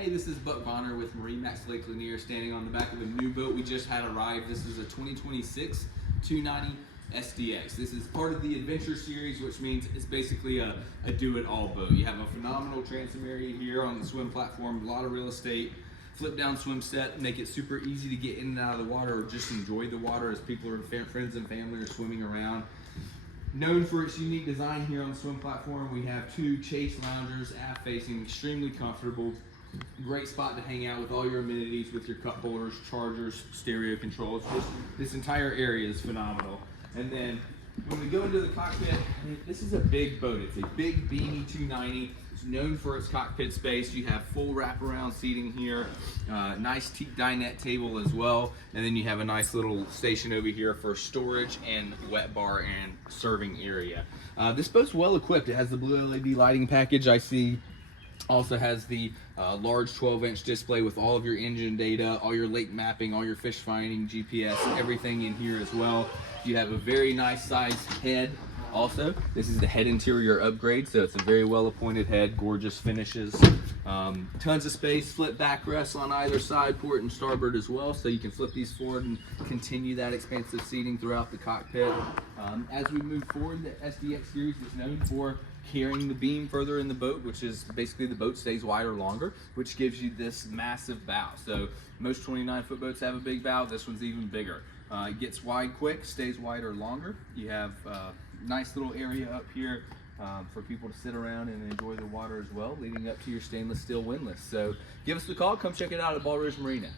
Hey, this is Buck Bonner with MarineMax Lake Lanier, standing on the back of a new boat we just had arrived. This is a 2026 290 SDX. This is part of the Adventure series, which means it's basically a do-it-all boat. You have a phenomenal transom area here on the swim platform, a lot of real estate, flip down swim set, make it super easy to get in and out of the water or just enjoy the water as people or friends and family are swimming around. Known for its unique design here on the swim platform, we have two chase loungers, aft facing, extremely comfortable. Great spot to hang out with all your amenities with your cup holders, chargers, stereo controls. This entire area is phenomenal. And then when we go into the cockpit, this is a big boat. It's a big beamy 290. It's known for its cockpit space. You have full wraparound seating here, nice teak dinette table as well, and then you have a nice little station over here for storage and wet bar and serving area. This boat's well equipped. It has the blue LED lighting package I see. Also has the large 12-inch display with all of your engine data, all your lake mapping, all your fish finding, GPS, everything in here as well. You have a very nice size head. Also, this is the head interior upgrade, so it's a very well appointed head, gorgeous finishes, tons of space, flip backrests on either side, port and starboard as well, so you can flip these forward and continue that expansive seating throughout the cockpit. As we move forward, the SDX series is known for carrying the beam further in the boat, which is basically the boat stays wider longer, which gives you this massive bow. So most 29-foot boats have a big bow. This one's even bigger. It gets wide quick, stays wider longer. You have nice little area up here for people to sit around and enjoy the water as well, leading up to your stainless steel windlass. So give us a call, come check it out at Ball Ridge Marina.